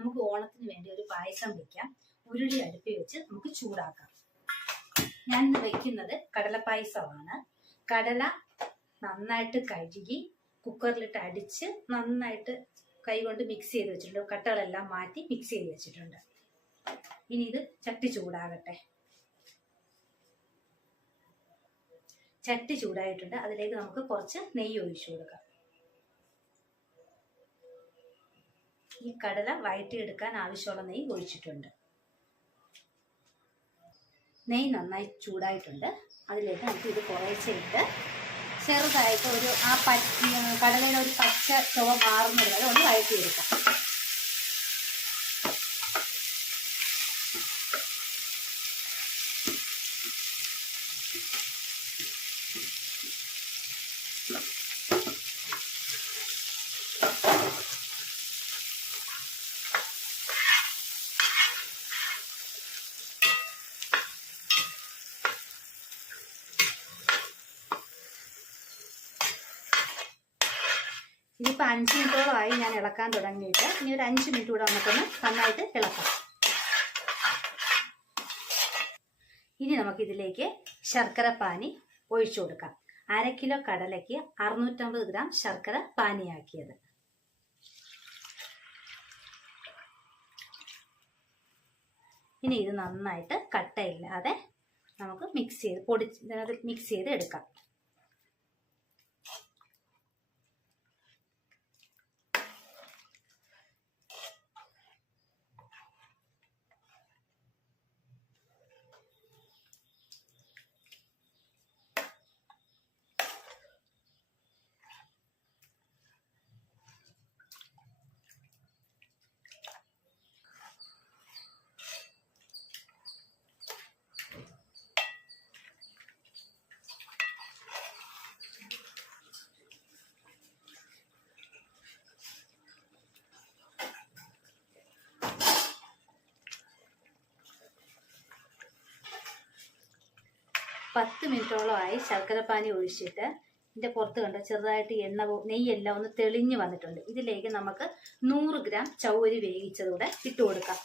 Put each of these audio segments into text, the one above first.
നമുക്ക് ഓണത്തിന് വേണ്ടി ഒരു പായസം വെക്കാം. ഉരുളി അടുപ്പിൽ വെച്ച് നമുക്ക് ചൂടാക്കാം. ഞാൻ ഇന്ന് വെക്കുന്നത് കടലപ്പായസമാണ്. കടല നന്നായിട്ട് കഴുകി കുക്കറിലിട്ട് അടിച്ച് നന്നായിട്ട് കൈകൊണ്ട് മിക്സ് ചെയ്ത് വെച്ചിട്ടുണ്ട്. കട്ടകളെല്ലാം മാറ്റി മിക്സ് ചെയ്ത് വെച്ചിട്ടുണ്ട്. ഇനി ഇത് ചട്ടി ചൂടാകട്ടെ. ചട്ടി ചൂടായിട്ടുണ്ട്. അതിലേക്ക് നമുക്ക് കുറച്ച് നെയ്യ് ഒഴിച്ചു കൊടുക്കാം. ഈ കടല വഴറ്റിയെടുക്കാൻ ആവശ്യമുള്ള നെയ്യ് ഒഴിച്ചിട്ടുണ്ട്. നെയ്യ് നന്നായി ചൂടായിട്ടുണ്ട്. അതിലേക്ക് നമുക്ക് ഇത് കുറേശ്ശെ ഇട്ട് ചെറുതായിട്ട് കടലയുടെ ഒരു പച്ച ചുവ മാറുന്നത് വരെ ഒന്ന് വഴറ്റിയെടുക്കാം. ഇതിപ്പോൾ 5 മിനിറ്റോളമായി ഞാൻ ഇളക്കാൻ തുടങ്ങിയിട്ട്. ഇനി ഒരു 5 മിനിറ്റ് കൂടെ നമുക്കൊന്ന് നന്നായിട്ട് ഇളക്കാം. ഇനി നമുക്കിതിലേക്ക് ശർക്കര പാനി ഒഴിച്ചു കൊടുക്കാം. 1/2 കിലോ കടലയ്ക്ക് 650 ഗ്രാം ശർക്കര പാനിയാക്കിയത്. ഇനി ഇത് നന്നായിട്ട് കട്ടയില്ലാതെ നമുക്ക് മിക്സ് ചെയ്ത് എടുക്കാം. പത്ത് മിനിറ്റോളമായി ശർക്കരപ്പാനി ഒഴിച്ചിട്ട് ഇതിൻ്റെ പുറത്ത് കണ്ട ചെറുതായിട്ട് നെയ്യെല്ലാം ഒന്ന് തെളിഞ്ഞു വന്നിട്ടുണ്ട്. ഇതിലേക്ക് നമുക്ക് 100 ഗ്രാം ചൗവരി വേവിച്ചതൂടെ ഇട്ട് കൊടുക്കാം.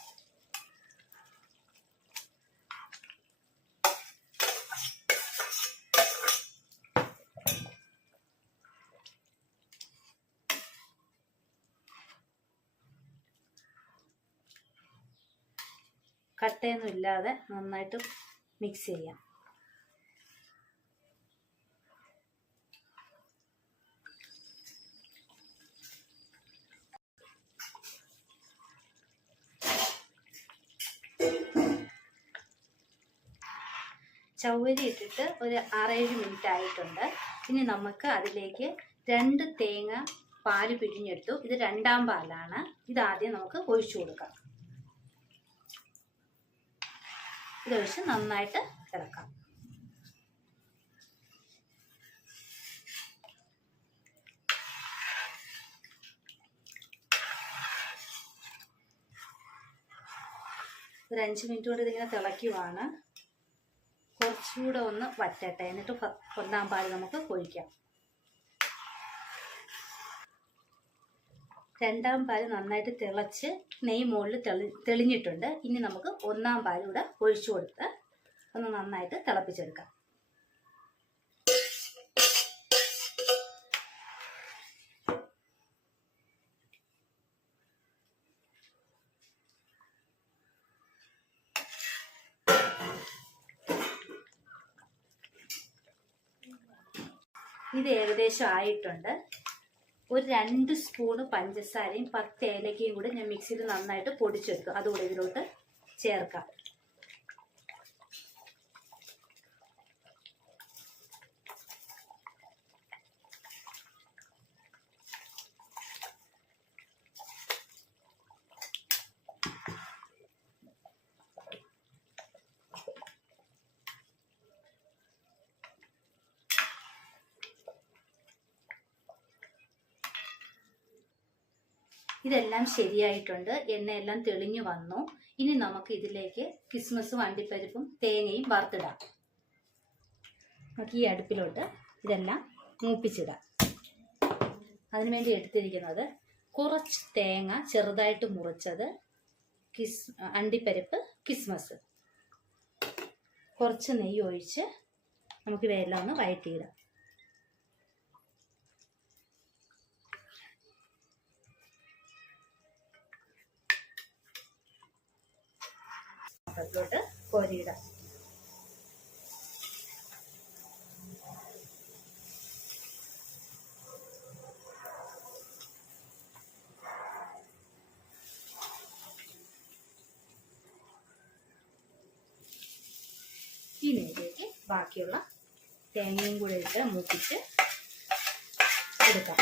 കട്ടയൊന്നും ഇല്ലാതെ നന്നായിട്ട് മിക്സ് ചെയ്യാം. ചൗവരി ഇട്ടിട്ട് ഒരു 6-7 മിനിറ്റ് ആയിട്ടുണ്ട്. ഇനി നമുക്ക് അതിലേക്ക് 2 തേങ്ങ പാല് പിഴിഞ്ഞെടുത്തു. ഇത് 2ാം പാലാണ്. ഇതാദ്യം നമുക്ക് ഒഴിച്ചു കൊടുക്കാം. ഇതൊഴിച്ച് നന്നായിട്ട് ഇളക്കാം. ഒരു 5 മിനിറ്റ് കൊണ്ട് ഇതിങ്ങനെ തിളയ്ക്കുവാണ്. കുറച്ചുകൂടെ ഒന്ന് വറ്റട്ടെ. എന്നിട്ട് 1ാം പാല് നമുക്ക് ഒഴിക്കാം. 2ാം പാല് നന്നായിട്ട് തിളച്ച് നെയ്യ് മുകളിൽ തെളിഞ്ഞിട്ടുണ്ട്. ഇനി നമുക്ക് 1ാം പാല് കൂടെ ഒഴിച്ചു കൊടുത്ത് ഒന്ന് നന്നായിട്ട് തിളപ്പിച്ചെടുക്കാം. ഇത് ഏകദേശം ആയിട്ടുണ്ട്. ഒരു 2 സ്പൂണ് പഞ്ചസാരയും 10 ഏലക്കയും കൂടി ഞാൻ മിക്സിയിൽ നന്നായിട്ട് പൊടിച്ചെടുത്തു. അതുകൂടെ ഇതിലോട്ട് ചേർക്കാം. ഇതെല്ലാം ശരിയായിട്ടുണ്ട്. എണ്ണയെല്ലാം തെളിഞ്ഞു വന്നു. ഇനി നമുക്ക് ഇതിലേക്ക് കിസ്മസും അണ്ടിപ്പരിപ്പും തേങ്ങയും വറുത്തിടാം. നമുക്ക് ഈ അടുപ്പിലോട്ട് ഇതെല്ലാം മൂപ്പിച്ചിടാം. അതിനുവേണ്ടി എടുത്തിരിക്കുന്നത് കുറച്ച് തേങ്ങ ചെറുതായിട്ട് മുറിച്ചത്, അണ്ടിപ്പരിപ്പ്, കിസ്മസ്. കുറച്ച് നെയ്യ് ഒഴിച്ച് നമുക്ക് ഇവയെല്ലാം ഒന്ന് വഴറ്റിയിടാം. അതിലോട്ട് കോരിയിടാം. ഈ നെയ്യിലേക്ക് ബാക്കിയുള്ള തേങ്ങയും കൂടെ ഇട്ട് മൂപ്പിച്ച് എടുക്കാം.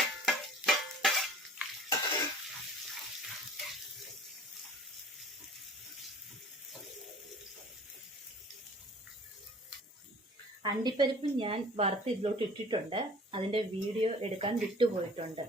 അണ്ടിപ്പരിപ്പ് ഞാൻ വറുത്ത് ഇതിലോട്ട് ഇട്ടിട്ടുണ്ട്. അതിൻ്റെ വീഡിയോ എടുക്കാൻ വിട്ടുപോയിട്ടുണ്ട്.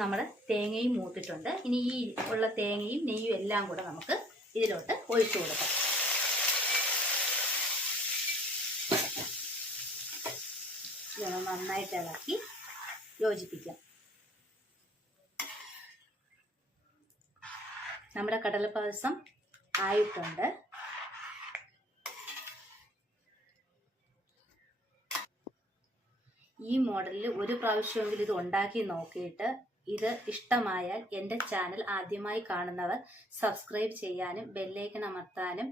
നമ്മുടെ തേങ്ങയും മൂത്തിട്ടുണ്ട്. ഇനി ഈ ഉള്ള തേങ്ങയും നെയ്യും എല്ലാം കൂടെ നമുക്ക് ഇതിലോട്ട് ഒഴിച്ചു കൊടുക്കാം. നന്നായിട്ട് ഇളക്കി യോജിപ്പിക്കാം. നമ്മുടെ കടലപ്പായസം ആയിട്ടുണ്ട്. ഈ മോഡലിൽ ഒരു പ്രാവശ്യമെങ്കിലും ഇത് ഉണ്ടാക്കി നോക്കിയിട്ട് ഇത് ഇഷ്ടമായാൽ എൻ്റെ ചാനൽ ആദ്യമായി കാണുന്നവർ സബ്സ്ക്രൈബ് ചെയ്യാനും ബെല്ലൈക്കൺ അമർത്താനും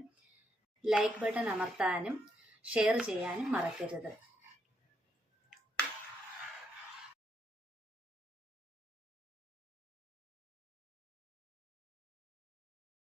ലൈക്ക് ബട്ടൺ അമർത്താനും ഷെയർ ചെയ്യാനും മറക്കരുത്.